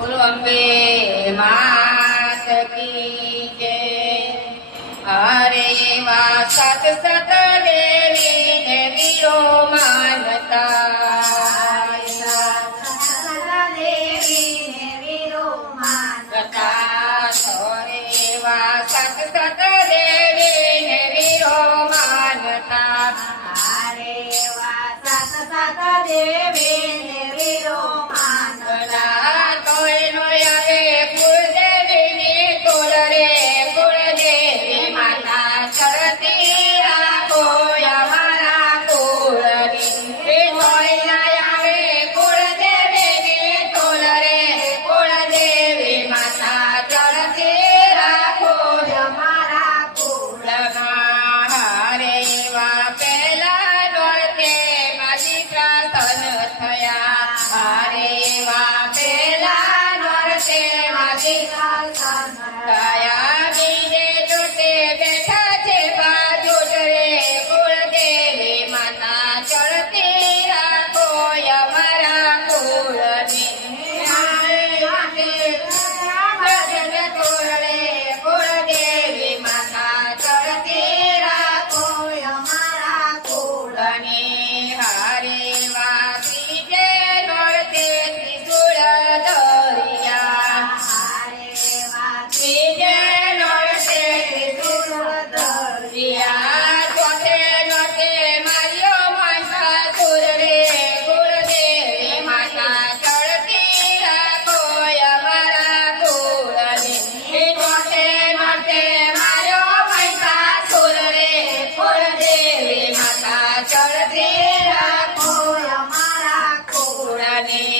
બોલો અંબે વા સત સત દેવી ને વીરો માનતા. સોરે વા સત દેવી ને વીરો વા Amen.